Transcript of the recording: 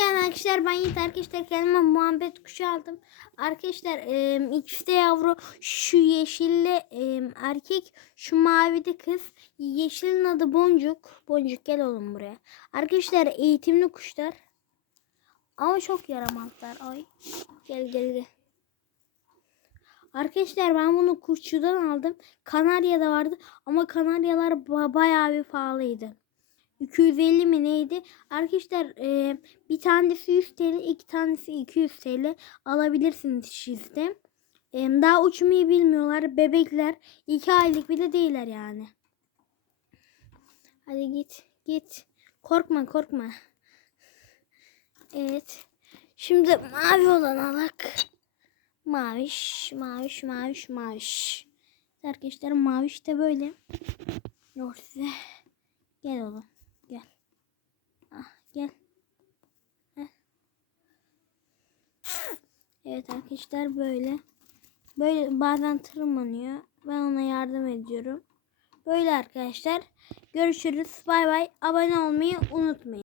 Yani arkadaşlar ben Yiğit arkadaşlar kendime muhabbet kuşu aldım. Arkadaşlar e, ikisi de yavru şu yeşille e, erkek şu mavi de kız. Yeşilin adı Boncuk. Boncuk gel oğlum buraya. Arkadaşlar eğitimli kuşlar. Ama çok yaramazlar. Ay gel gel gel. Arkadaşlar ben bunu kuşçudan aldım. Kanarya'da vardı ama Kanaryalar ba- bayağı bir pahalıydı. 250 mi neydi? Arkadaşlar e, bir tanesi 100 TL, iki tanesi 200 TL alabilirsiniz sizde. E, daha uçmayı bilmiyorlar. Bebekler. 2 aylık bile değiller yani. Hadi git. Git. Korkma korkma. Evet. Şimdi mavi olan alak. Maviş, maviş, maviş, maviş. Arkadaşlar maviş de böyle. Yok size. Gel oğlum. Gel. Evet arkadaşlar böyle. Böyle bazen tırmanıyor. Ben ona yardım ediyorum. Böyle arkadaşlar. Görüşürüz. Bay bay. Abone olmayı unutmayın.